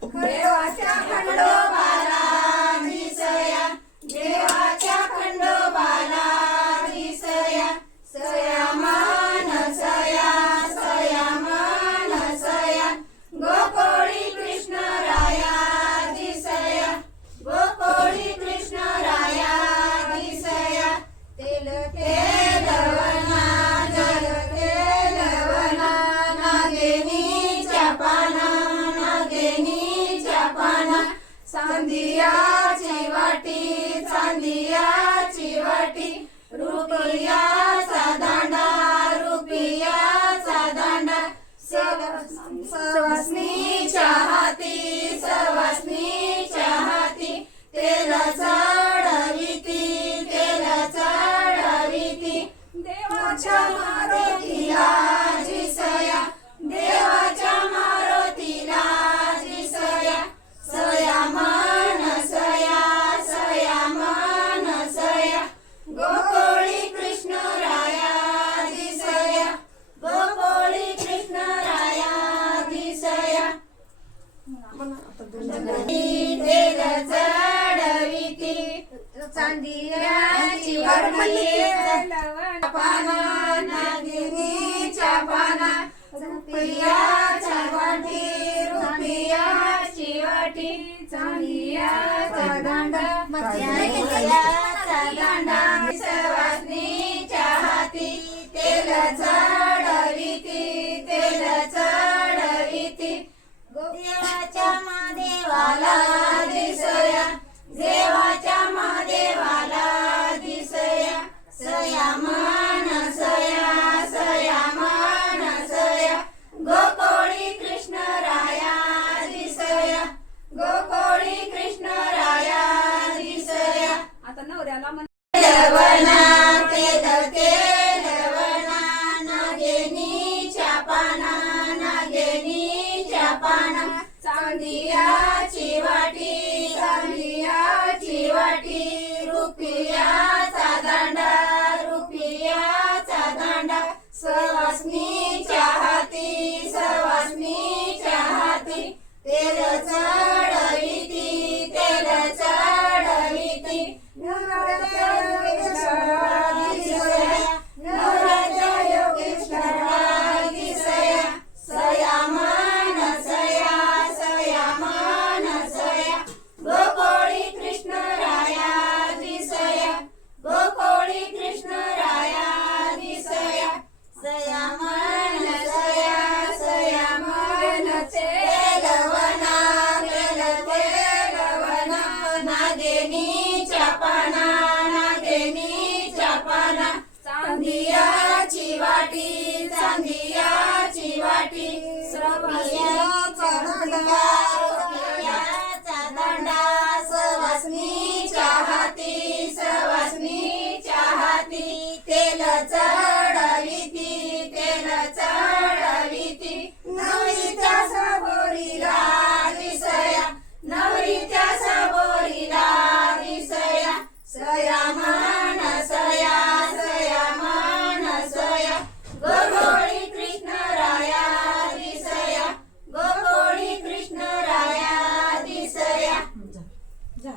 देवाच्या खंडोबाला दिसया, देवाच्या खंडोबाला दिसया, सया मान सया, सया मान सया, गोकुळी कृष्ण राया दिसया, गोकुळी कृष्ण राया दिसया, तेल तेलवना जल तेलवना, नागिनीच्या पाना, नागिनीच्या पाना, चांदियाची वाटी, चांदियाची वाटी, रुपयाचा दांडा, रुपयाचा दांडा, सवासनीच्या हाती, सवासनीच्या हाती, तेल चढविती, तेल चढविती, देवाच्या मारुतीला दिसया, देवाच्या मारुतीला दिसया, सया मान सया, सया मान सया, गोकुळी कृष्ण राया दिसया, गोकुळी कृष्ण राया दिसया, तेल चढविती, चांदियाची वाटी, पाना, नागिनीच्या पाना, रुपयाच्या वाटी, रुपयाची वाटी, चांदियाचा दांडा, चांदियाचा दांडा, सवासनीच्या हाती, तेल चढविती, तेल चढविती, देवाच्या महादेवाला दिसया, देवाच्या महादेवाला दिसया, सया मान सया, सया मान सया, गोकुळी कृष्ण राया दिसया, गोकुळी कृष्ण राया दिसया. आता नवऱ्याला तेलवना, तेल तेलवना, नागिनीच्या पाना, नागिनीच्या पाना, चांदियाची वाटी, चांदियाची वाटी, रुपयाचा दांडा, रुपयाचा दांडा, सवासनीच्या हाती, सवासनीच्या हाती, तेल चढविती, तेल चढविती, नवराच्या योगेश्वरा दिसया, नवराच्या योगेश्वरा दिसया, सया मान सया, सया मान सया, गोकुळी कृष्ण राया दिसया, गोकुळी कृष्ण राया दिसया, सया मान सया, सया मान तेलवना, तेल तेलवना, नागिनीच्या पाना, नागिनीच्या पाना, चांदियाची वाटी, चांदियाची वाटी, रुपयाचा दांडा, रुपयाचा दांडा, सवासनीच्या हाती, सवासनीच्या हाती, तेल चढविती, तेल चढविती, नवरीच्या सबोरीला दिसया, नवरीच्या सया